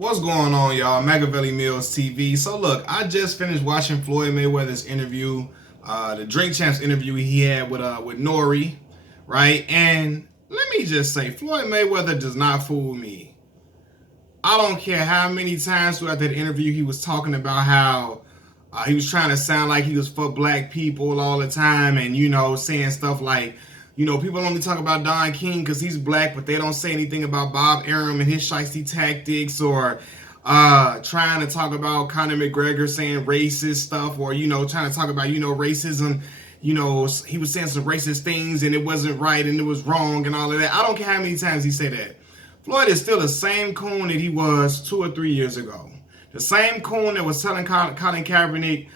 What's going on, y'all? Machiavelli Mills TV. So look, I just finished watching Floyd Mayweather's interview, the Drink Champs interview he had with Nori, right? And let me just say, Floyd Mayweather does not fool me. I don't care how many times throughout that interview he was talking about how he was trying to sound like he was for black people all the time, and saying stuff like, people only talk about Don King because he's black, but they don't say anything about Bob Arum and his shiesty tactics, or trying to talk about Conor McGregor saying racist stuff, or trying to talk about racism. He was saying some racist things and it wasn't right and it was wrong and all of that. I don't care how many times he said that. Floyd is still the same coon that he was 2 or 3 years ago. The same coon that was telling Colin Kaepernick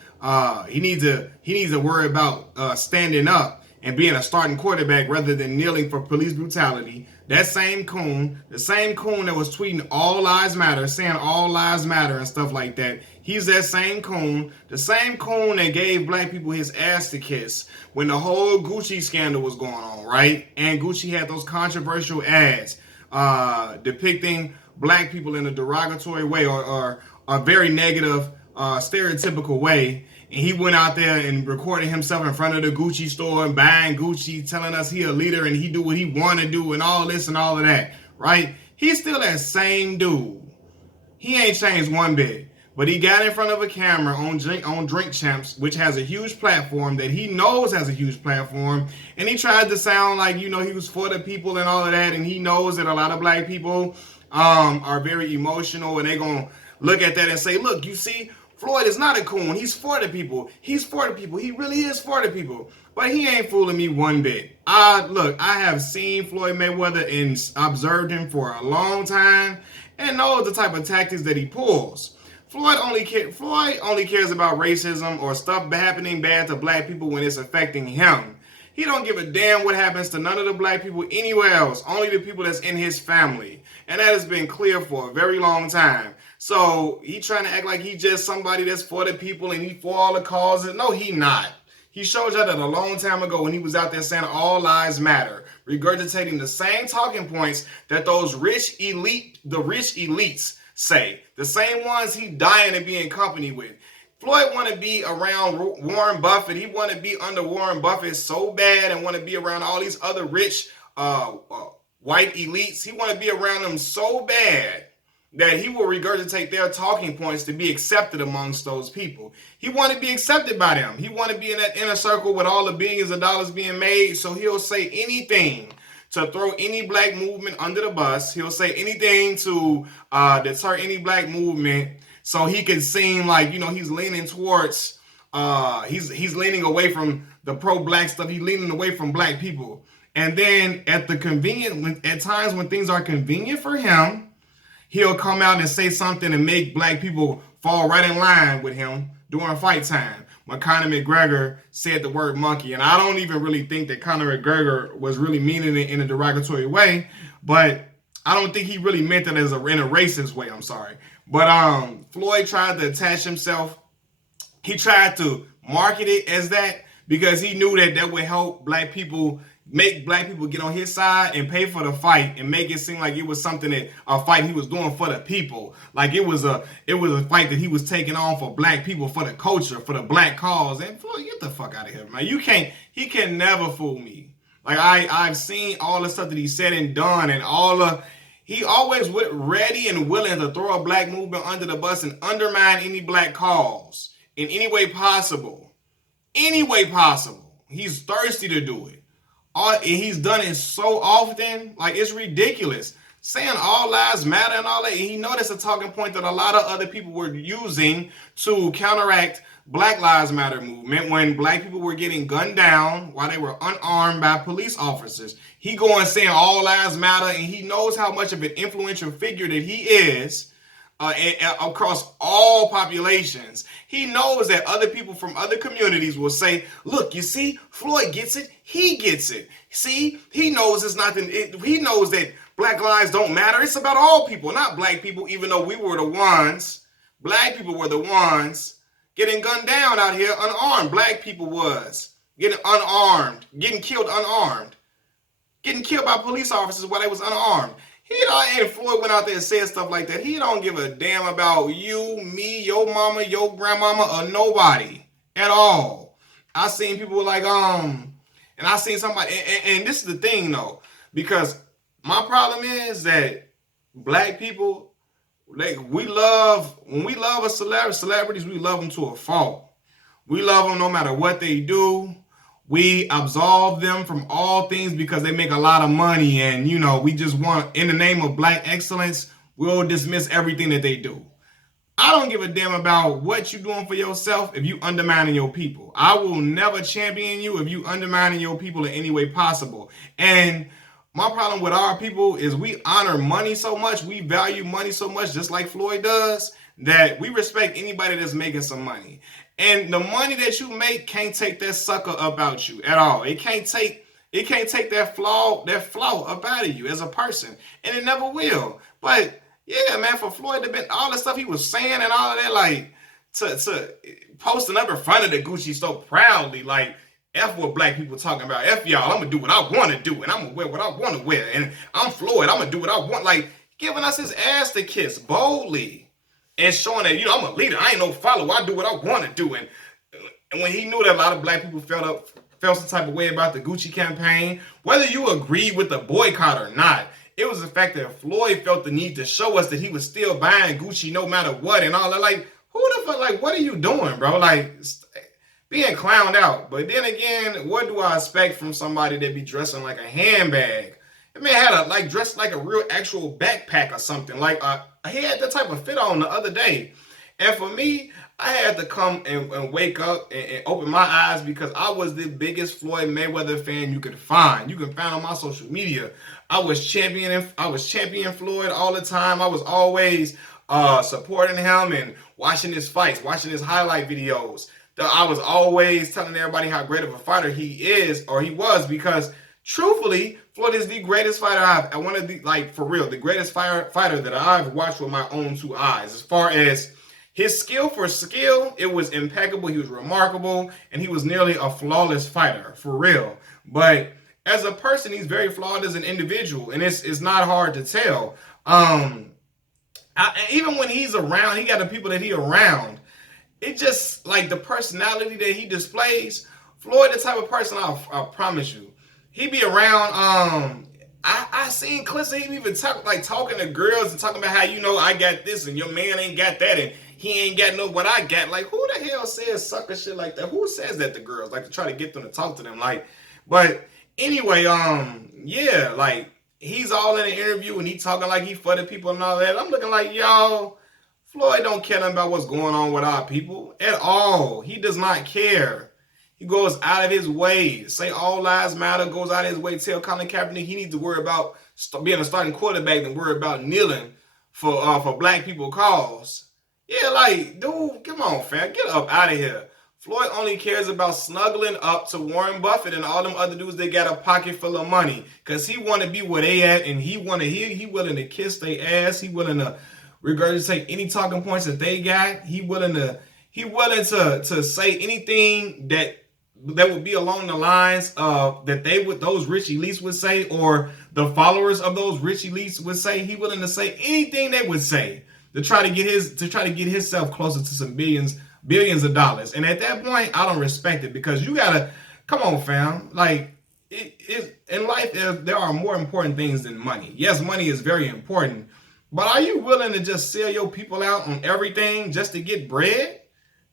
he needs to worry about standing up and being a starting quarterback rather than kneeling for police brutality. That same coon, the same coon that was tweeting all lives matter, saying all lives matter and stuff like that. He's that same coon, the same coon that gave black people his ass to kiss when the whole Gucci scandal was going on, right? And Gucci had those controversial ads depicting black people in a derogatory way or a very negative, stereotypical way. And he went out there and recorded himself in front of the Gucci store and buying Gucci, telling us he a leader and he do what he want to do and all this and all of that, right? He's still that same dude. He ain't changed one bit. But he got in front of a camera on Drink Champs, which has a huge platform that he knows has a huge platform, and he tried to sound like, he was for the people and all of that, and he knows that a lot of black people are very emotional, and they're going to look at that and say, look, you see, Floyd is not a coon. He's for the people. He's for the people. He really is for the people. But he ain't fooling me one bit. Look, I have seen Floyd Mayweather and observed him for a long time and know the type of tactics that he pulls. Floyd only cares about racism or stuff happening bad to black people when it's affecting him. He don't give a damn what happens to none of the black people anywhere else, only the people that's in his family. And that has been clear for a very long time. So he trying to act like he just somebody that's for the people and he for all the causes. No, he not. He showed you that a long time ago when he was out there saying all lives matter, regurgitating the same talking points that the rich elites say, the same ones he dying to be in company with. Floyd want to be around Warren Buffett. He want to be under Warren Buffett so bad and want to be around all these other rich white elites. He want to be around them so bad that he will regurgitate their talking points to be accepted amongst those people. He want to be accepted by them. He want to be in that inner circle with all the billions of dollars being made, so he'll say anything to throw any black movement under the bus. He'll say anything to deter any black movement so he can seem like, he's leaning towards, he's leaning away from the pro-black stuff. He's leaning away from black people. And then at times when things are convenient for him, he'll come out and say something and make black people fall right in line with him during fight time. When Conor McGregor said the word monkey, and I don't even really think that Conor McGregor was really meaning it in a derogatory way, but I don't think he really meant it in a racist way, I'm sorry. But Floyd tried to attach himself. He tried to market it as that because he knew that would help black people, make black people get on his side and pay for the fight and make it seem like it was a fight he was doing for the people. Like it was a fight that he was taking on for black people, for the culture, for the black cause. And Floyd, get the fuck out of here, man. He can never fool me. Like I've seen all the stuff that he said and done and he always went ready and willing to throw a black movement under the bus and undermine any black cause in any way possible. Any way possible. He's thirsty to do it. He's done it so often, like it's ridiculous. Saying all lives matter and all that. He know that's a talking point that a lot of other people were using to counteract Black Lives Matter movement when black people were getting gunned down while they were unarmed by police officers. He going saying all lives matter, and he knows how much of an influential figure that he is across all populations. He knows that other people from other communities will say, look, you see, Floyd gets it. He gets it. See, he knows it's nothing. He knows that black lives don't matter. It's about all people, not black people, even though we were the ones. Black people were the ones getting gunned down out here unarmed. Black people was getting unarmed, getting killed unarmed, getting killed by police officers while they was unarmed. He don't, and Floyd went out there and said stuff like that. He don't give a damn about you, me, your mama, your grandmama, or nobody at all. I seen people like and I seen somebody, and this is the thing though, because my problem is that black people, we love, when we love a celebrities, we love them to a fault. We love them no matter what they do. We absolve them from all things because they make a lot of money, and we just want, in the name of black excellence, we'll dismiss everything that they do. I don't give a damn about what you're doing for yourself if you undermining your people. I will never champion you if you undermining your people in any way possible. And my problem with our people is we honor money so much, we value money so much, just like Floyd does, that we respect anybody that's making some money. And the money that you make can't take that sucker up out you at all. It can't take that flaw up out of you as a person. And it never will. But yeah, man, for Floyd to been all the stuff he was saying and all of that, like to posting up in front of the Gucci store proudly, like, F what black people talking about. F y'all, I'm gonna do what I want to do, and I'm gonna wear what I want to wear, and I'm Floyd, I'm gonna do what I want. Like, giving us his ass to kiss boldly and showing that, I'm a leader, I ain't no follower, I do what I want to do. And when he knew that a lot of black people felt some type of way about the Gucci campaign, whether you agree with the boycott or not, it was the fact that Floyd felt the need to show us that he was still buying Gucci no matter what and all that. Like, who the fuck, like, what are you doing, bro? Like, being clowned out. But then again, what do I expect from somebody that be dressing like a handbag? That man had dressed like a real actual backpack or something. Like, he had that type of fit on the other day. And for me, I had to come and wake up and open my eyes because I was the biggest Floyd Mayweather fan you could find. You can find on my social media. I was championing Floyd all the time. I was always supporting him and watching his fights, watching his highlight videos. I was always telling everybody how great of a fighter he is, or he was, because truthfully, Floyd is the greatest fighter for real, the greatest fighter that I've watched with my own two eyes. As far as his skill, it was impeccable. He was remarkable, and he was nearly a flawless fighter, for real. But as a person, he's very flawed as an individual, and it's not hard to tell. Even when he's around, he got the people that he around. It just, like, the personality that he displays, Floyd, the type of person, I promise you, he be around, I seen clips of him even talking to girls and talking about how, I got this and your man ain't got that and he ain't got no what I got. Like, who the hell says sucker shit like that? Who says that to girls? Like, to try to get them to talk to them. Like, but anyway, yeah, like, he's all in the interview and he talking like he for the people and all that. I'm looking like, y'all, Floyd don't care nothing about what's going on with our people at all. He does not care. He goes out of his way. Say all lives matter, goes out of his way. Tell Colin Kaepernick he needs to worry about being a starting quarterback than worry about kneeling for black people cause. Yeah, like, dude, come on, fam. Get up out of here. Floyd only cares about snuggling up to Warren Buffett and all them other dudes that got a pocket full of money. Because he want to be where they at, and he willing to kiss their ass. He willing to regurgitate any talking points that they got. He willing to say anything that would be along the lines of that those rich elites would say, or the followers of those rich elites would say. He willing to say anything they would say to try to get himself closer to some billions of dollars. And at that point, I don't respect it, because you gotta come on, fam. Like, in life, there are more important things than money. Yes, money is very important. But are you willing to just sell your people out on everything just to get bread?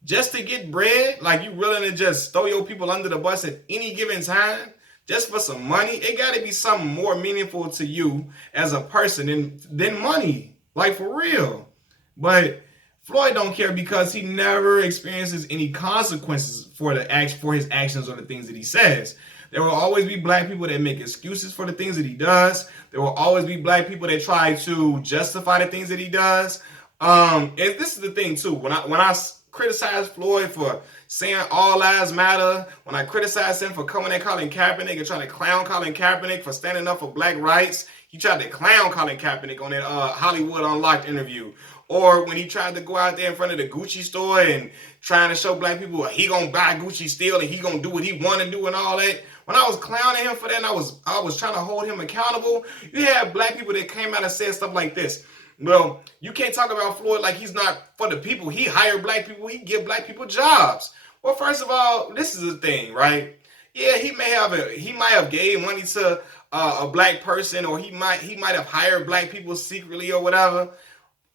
Just to get bread? Like, you willing to just throw your people under the bus at any given time just for some money? It got to be something more meaningful to you as a person than money. Like, for real. But Floyd don't care because he never experiences any consequences for his actions or the things that he says. There will always be black people that make excuses for the things that he does. There will always be black people that try to justify the things that he does. And this is the thing too. When I criticize Floyd for saying all lives matter, when I criticize him for coming at Colin Kaepernick and trying to clown Colin Kaepernick for standing up for black rights, he tried to clown Colin Kaepernick on that Hollywood Unlocked interview. Or when he tried to go out there in front of the Gucci store and trying to show black people he gonna buy Gucci still and he gonna do what he wanna do and all that. When I was clowning him for that and I was trying to hold him accountable, you had black people that came out and said stuff like this. Well, you can't talk about Floyd like he's not for the people. He hired black people. He give black people jobs. Well, first of all, this is the thing, right? Yeah, he might have gave money to a black person, or he might have hired black people secretly or whatever.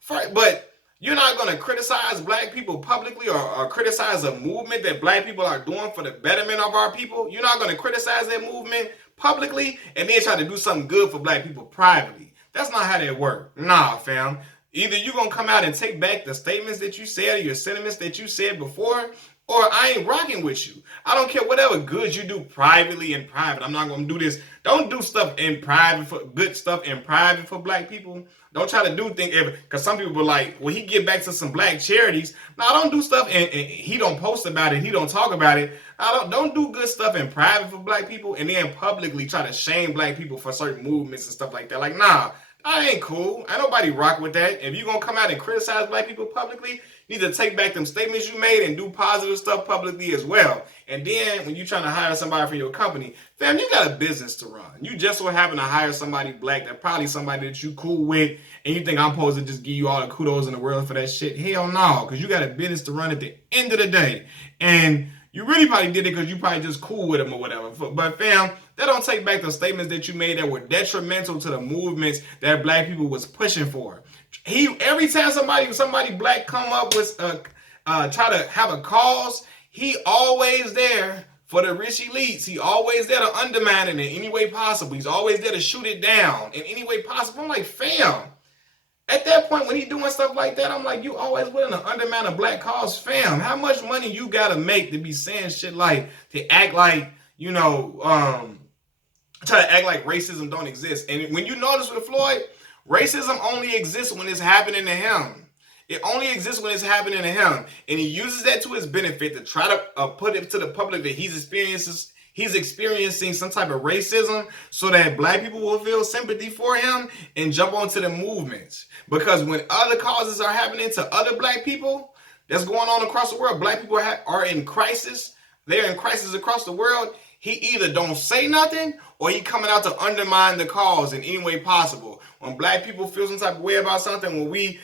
But you're not going to criticize black people publicly, or criticize a movement that black people are doing for the betterment of our people. You're not going to criticize that movement publicly and then try to do something good for black people privately. That's not how that works. Nah, fam. Either you're going to come out and take back the statements that you said or your sentiments that you said before, or I ain't rocking with you. I don't care whatever good you do privately in private. I'm not going to do this. Don't do stuff in private, for good stuff in private for black people. Don't try to do things, because some people were like, well, he get back to some black charities. No, don't do stuff and he don't post about it. He don't talk about it. Don't do good stuff in private for black people and then publicly try to shame black people for certain movements and stuff like that. Like, nah, that ain't cool. Ain't nobody rock with that. If you're going to come out and criticize black people publicly, you need to take back them statements you made and do positive stuff publicly as well. And then when you're trying to hire somebody for your company, fam, you got a business to run. You just so happen to hire somebody black, that probably somebody that you cool with, and you think I'm supposed to just give you all the kudos in the world for that shit. Hell no, because you got a business to run at the end of the day. And you really probably did it because you probably just cool with them or whatever. But fam, that don't take back the statements that you made that were detrimental to the movements that black people was pushing for. Every time somebody black come up with try to have a cause, he always there for the rich elites. He always there to undermine it in any way possible. He's always there to shoot it down in any way possible. I'm like, fam. At that point, when he doing stuff like that, I'm like, you always willing to undermine a black cause, fam. How much money you gotta make to be saying shit like, to act like, try to act like racism don't exist. And when you notice with Floyd, racism only exists when it's happening to him. It only exists when it's happening to him. And he uses that to his benefit to try to put it to the public that he's experiencing some type of racism so that black people will feel sympathy for him and jump onto the movements. Because when other causes are happening to other black people that's going on across the world, black people are in crisis. They're in crisis across the world. He either don't say nothing or he coming out to undermine the cause in any way possible. When black people feel some type of way about something, when we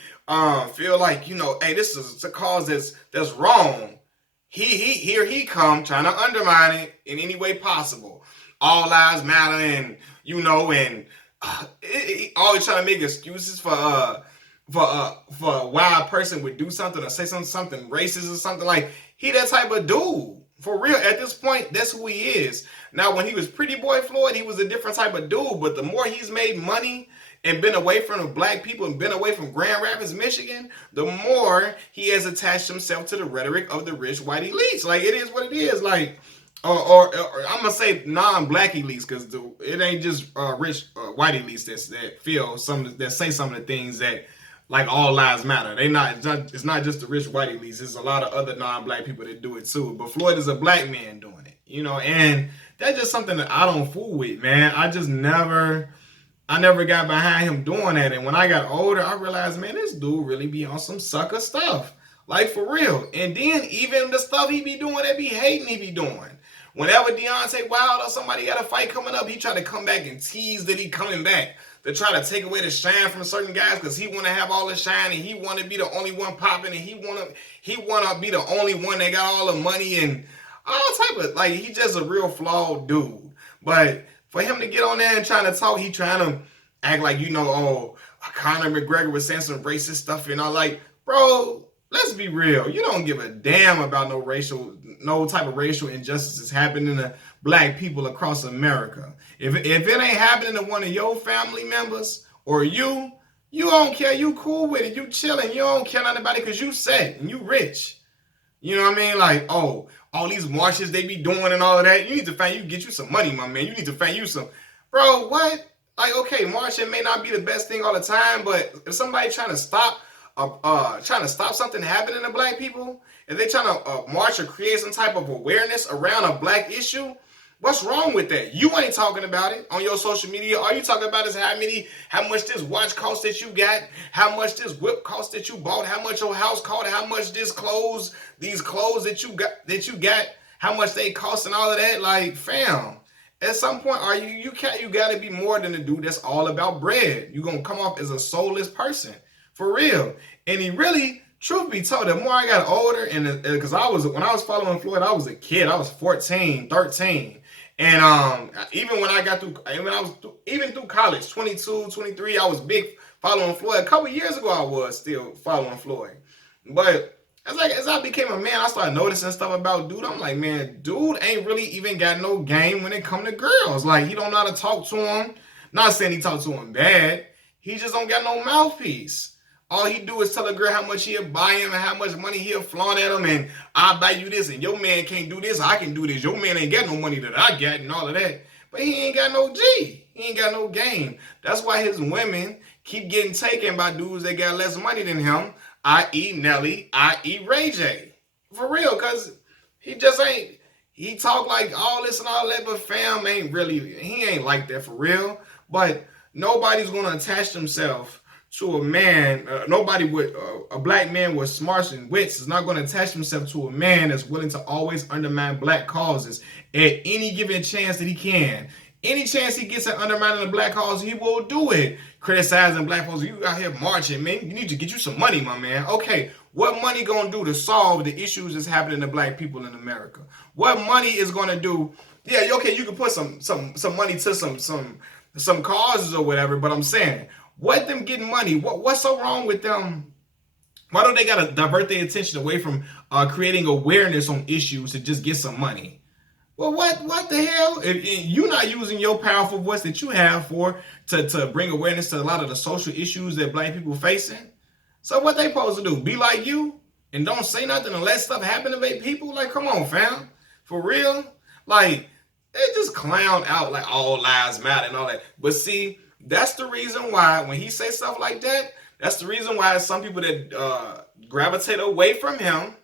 feel like, hey, this is a cause that's wrong, here he come trying to undermine it in any way possible. All lives matter, and always trying to make excuses for why a person would do something or say something racist or something. Like, he that type of dude. For real, at this point, that's who he is. Now, when he was Pretty Boy Floyd, he was a different type of dude. But the more he's made money and been away from the black people and been away from Grand Rapids, Michigan, the more he has attached himself to the rhetoric of the rich white elites. Like, it is what it is. Like, or I'm going to say non-black elites, because it ain't just rich white elites that say some of the things that, like, all lives matter. It's not just the rich white elites. There's a lot of other non-black people that do it too. But Floyd is a black man doing it, and that's just something that I don't fool with, man. I never got behind him doing that. And when I got older, I realized, man, this dude really be on some sucker stuff. Like, for real. And then even the stuff he be doing, that be hating he be doing. Whenever Deontay Wilder or somebody got a fight coming up, he try to come back and tease that he coming back to try to take away the shine from certain guys because he want to have all the shine and he want to be the only one popping and he want to be the only one that got all the money and all type of, like, he just a real flawed dude. But for him to get on there and trying to talk, he trying to act like, Conor McGregor was saying some racist stuff and all. Like, bro, let's be real. You don't give a damn about no type of racial injustices happening to black people across America. If it ain't happening to one of your family members or you don't care. You cool with it. You chilling. You don't care nothing about it because you set and you rich. You know what I mean? Like, all these marches they be doing and all of that. You need to get you some money, my man. You need to find you some. Bro, what? Like, okay, marching may not be the best thing all the time, but if somebody trying to stop something happening to black people, if they trying to march or create some type of awareness around a black issue, What's wrong with that? You ain't talking about it on your social media. All you talking about is how much this watch cost that you got, how much this whip cost that you bought, how much your house cost, how much these clothes that you got, how much they cost and all of that. Like, fam, at some point, you gotta be more than a dude that's all about bread. You gonna come off as a soulless person. For real. And he really, truth be told, the more I got older, and because when I was following Floyd, I was a kid. I was 14, 13. And even when I got through, even through college, 22, 23, I was big following Floyd. A couple years ago, I was still following Floyd. But as I became a man, I started noticing stuff about dude. I'm like, man, dude ain't really even got no game when it come to girls. Like, he don't know how to talk to them. Not saying he talk to them bad. He just don't got no mouthpiece. All he do is tell a girl how much he'll buy him and how much money he'll flaunt at him, and I'll buy you this, and your man can't do this, I can do this. Your man ain't got no money that I got and all of that. But he ain't got no G. He ain't got no game. That's why his women keep getting taken by dudes that got less money than him, i.e. Nelly, i.e. Ray J. For real, because he just ain't, he talk like all this and all that, but fam ain't really, he ain't like that for real. But nobody's going to attach themselves to a man, a black man with smarts and wits is not going to attach himself to a man that's willing to always undermine black causes at any given chance that he can. Any chance he gets at undermining a black cause, he will do it. Criticizing black folks, you out here marching, man. You need to get you some money, my man. Okay, what money gonna do to solve the issues that's happening to black people in America? What money is gonna do? Yeah, okay, you can put some money to some causes or whatever, but I'm saying, what them getting money? What's so wrong with them? Why don't they gotta divert their attention away from creating awareness on issues to just get some money? Well, what the hell? If you're not using your powerful voice that you have to bring awareness to a lot of the social issues that black people facing. So what they supposed to do? Be like you and don't say nothing and let stuff happen to their people? Like, come on, fam. For real? Like, they just clown out like all lives matter and all that. But see, that's the reason why when he say stuff like that, that's the reason why some people that gravitate away from him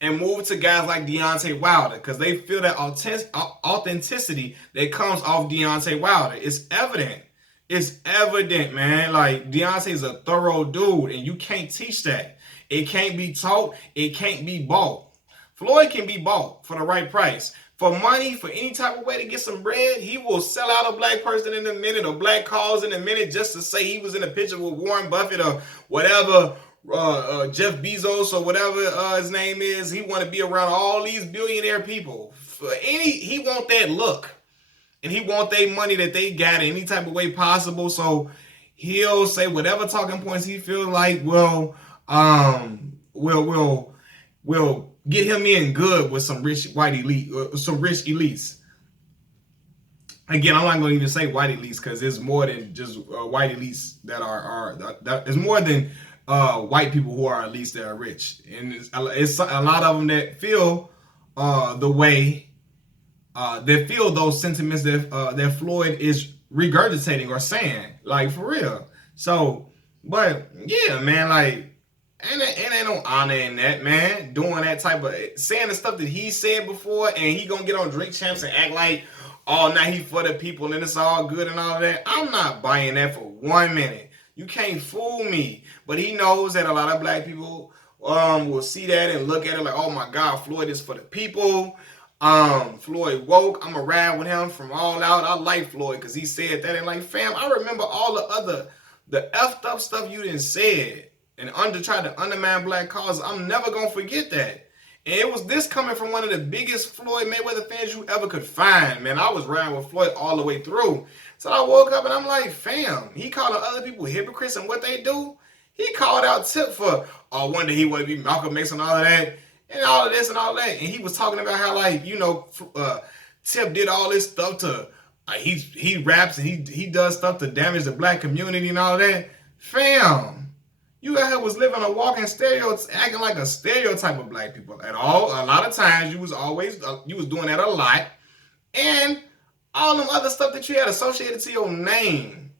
and move to guys like Deontay Wilder, because they feel that authenticity that comes off Deontay Wilder. It's evident. It's evident, man. Like, Deontay's a thorough dude, and you can't teach that. It can't be taught. It can't be bought. Floyd can be bought for the right price. For money, for any type of way to get some bread, he will sell out a black person in a minute, a black cause in a minute, just to say he was in a picture with Warren Buffett or whatever, Jeff Bezos or whatever his name is. He want to be around all these billionaire people. He want that look, and he want their money that they got in any type of way possible. So he'll say whatever talking points he feels like will get him in good with some rich white elite, some rich elites. Again, I'm not going to even say white elites because there's more than just white elites that there's more than white people who are elites that are rich, and it's a lot of them that feel the way that feel those sentiments that Floyd is regurgitating or saying, like, for real. So, but yeah, man, like. And it ain't no honor in that, man. Doing that type of, saying the stuff that he said before, and he gonna get on Drink Champs and act like, oh, now he for the people and it's all good and all that. I'm not buying that for 1 minute. You can't fool me. But he knows that a lot of black people will see that and look at it like, oh my God, Floyd is for the people. Floyd woke. I'm gonna ride with him from all out. I like Floyd because he said that. And like, fam, I remember all the effed up stuff you done said and tried to undermine black causes. I'm never gonna forget that. And it was this coming from one of the biggest Floyd Mayweather fans you ever could find, man. I was riding with Floyd all the way through. So I woke up and I'm like, fam, he calling other people hypocrites and what they do. He called out Tip for, oh, one day he wanted to be Malcolm X and all of that, and all of this and all that. And he was talking about how, like, you know, Tip did all this stuff to, he raps and he does stuff to damage the black community and all of that. Fam, you out here was living a walking stereotype, acting like a stereotype of black people at all. A lot of times you was doing that a lot. And all them other stuff that you had associated to your name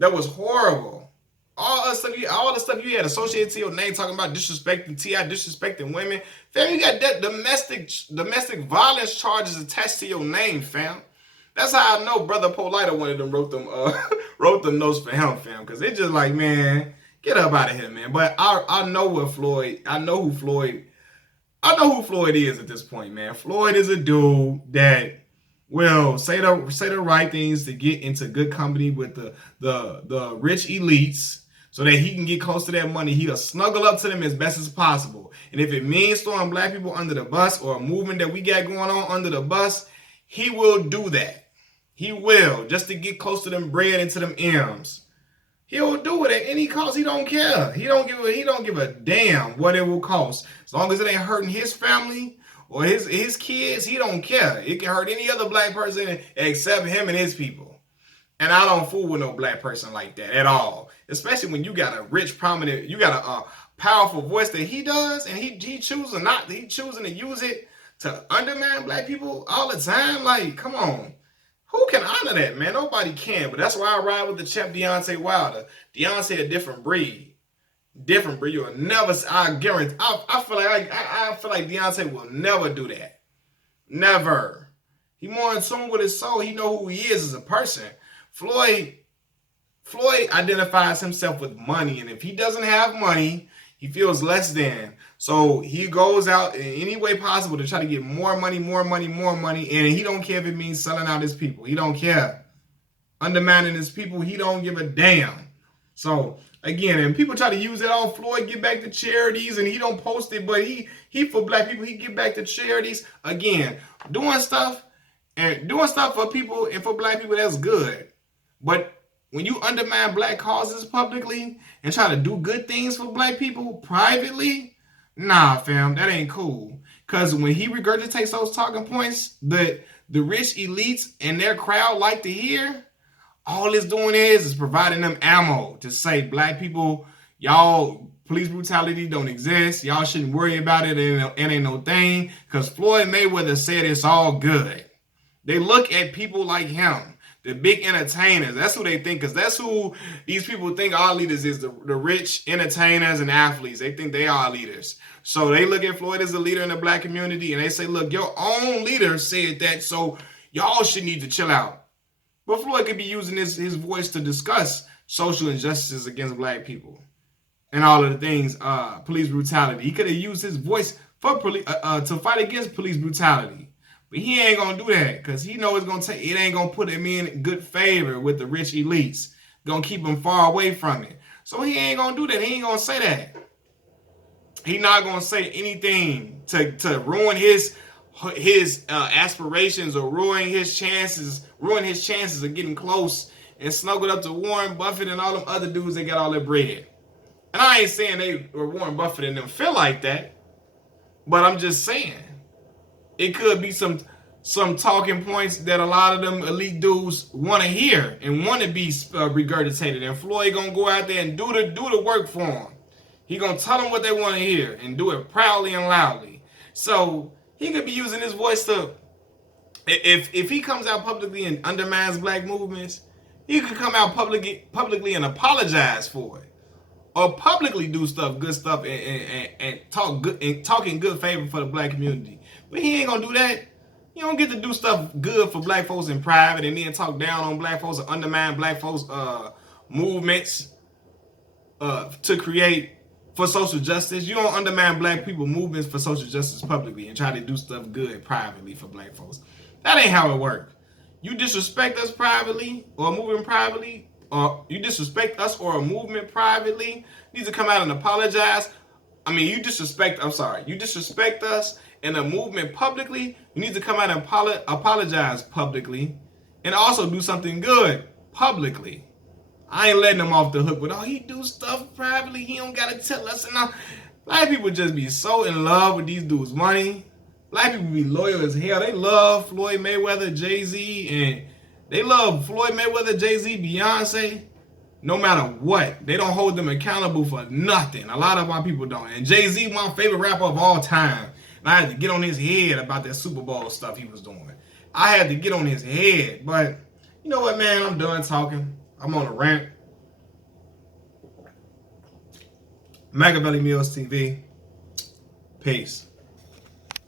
that was horrible. All the stuff you had associated to your name, talking about disrespecting T.I., disrespecting women. Fam, you got that domestic violence charges attached to your name, fam. That's how I know Brother Politer one of them wrote them wrote them notes for him, fam. Cause it's just like, man, get up out of here, man. But I know what Floyd, I know who Floyd is at this point, man. Floyd is a dude that will say the right things to get into good company with the rich elites so that he can get close to that money. He'll snuggle up to them as best as possible. And if it means throwing black people under the bus or a movement that we got going on under the bus, he will do that. He will, just to get close to them bread and to them M's. He'll do it at any cost. He don't care. He don't give a damn what it will cost. As long as it ain't hurting his family or his kids, he don't care. It can hurt any other black person except him and his people. And I don't fool with no black person like that at all. Especially when you got a rich, prominent, you got a powerful voice that he does, and he choosing to use it to undermine black people all the time. Like, come on. Who can honor that, man? Nobody can. But that's why I ride with the champ Deontay Wilder. Deontay a different breed. Different breed. You'll never, I guarantee, I feel like Deontay will never do that. Never. He more in tune with his soul. He know who he is as a person. Floyd identifies himself with money. And if he doesn't have money, he feels less than. So he goes out in any way possible to try to get more money. And he don't care if it means selling out his people. He don't care. Undermining his people, he don't give a damn. So again, and people try to use that on Floyd, get back to charities, and he don't post it, but he for black people, he get back to charities. Again, doing stuff for people and for black people, that's good. But when you undermine black causes publicly and try to do good things for black people privately, nah, fam, that ain't cool. Because when he regurgitates those talking points that the rich elites and their crowd like to hear, all it's doing is providing them ammo to say black people, y'all, police brutality don't exist. Y'all shouldn't worry about it. It ain't no thing. Because Floyd Mayweather said it's all good. They look at people like him. The big entertainers, that's who they think, because that's who these people think our leaders is, the rich entertainers and athletes. They think they are leaders. So they look at Floyd as a leader in the black community, and they say, look, your own leader said that, so y'all should need to chill out. But Floyd could be using his voice to discuss social injustices against black people and all of the things, police brutality. He could have used his voice for to fight against police brutality. But he ain't gonna do that because he know it ain't gonna put him in good favor with the rich elites. Gonna keep him far away from it. So he ain't gonna do that. He ain't gonna say that. He not gonna say anything to ruin his aspirations or ruin his chances of getting close and snuggled up to Warren Buffett and all them other dudes that got all their bread. And I ain't saying Warren Buffett and them feel like that, but I'm just saying. It could be some talking points that a lot of them elite dudes want to hear and want to be regurgitated. And Floyd gonna go out there and do the work for them. He gonna tell them what they want to hear and do it proudly and loudly. So he could be using his voice to, if he comes out publicly and undermines black movements, he could come out publicly and apologize for it, or publicly do good stuff and talk in good favor for the black community. But he ain't gonna do that. You don't get to do stuff good for black folks in private and then talk down on black folks or undermine black folks movements to create for social justice. You don't undermine black people movements for social justice publicly and try to do stuff good privately for black folks. That ain't how it works. You disrespect us privately or moving privately, or you disrespect us or a movement privately, you need to come out and apologize. You disrespect us and a movement publicly, you need to come out and apologize publicly and also do something good publicly. I ain't letting him off the hook with, he do stuff privately, he don't gotta tell us. And black people just be so in love with these dudes' money. Black people be loyal as hell. They love Floyd Mayweather, Jay-Z, and they love Floyd Mayweather, Jay-Z, Beyonce. No matter what, they don't hold them accountable for nothing. A lot of my people don't. And Jay-Z, my favorite rapper of all time. And I had to get on his head about that Super Bowl stuff he was doing. I had to get on his head. But you know what, man? I'm done talking. I'm on a rant. Machiavelli Mills TV. Peace.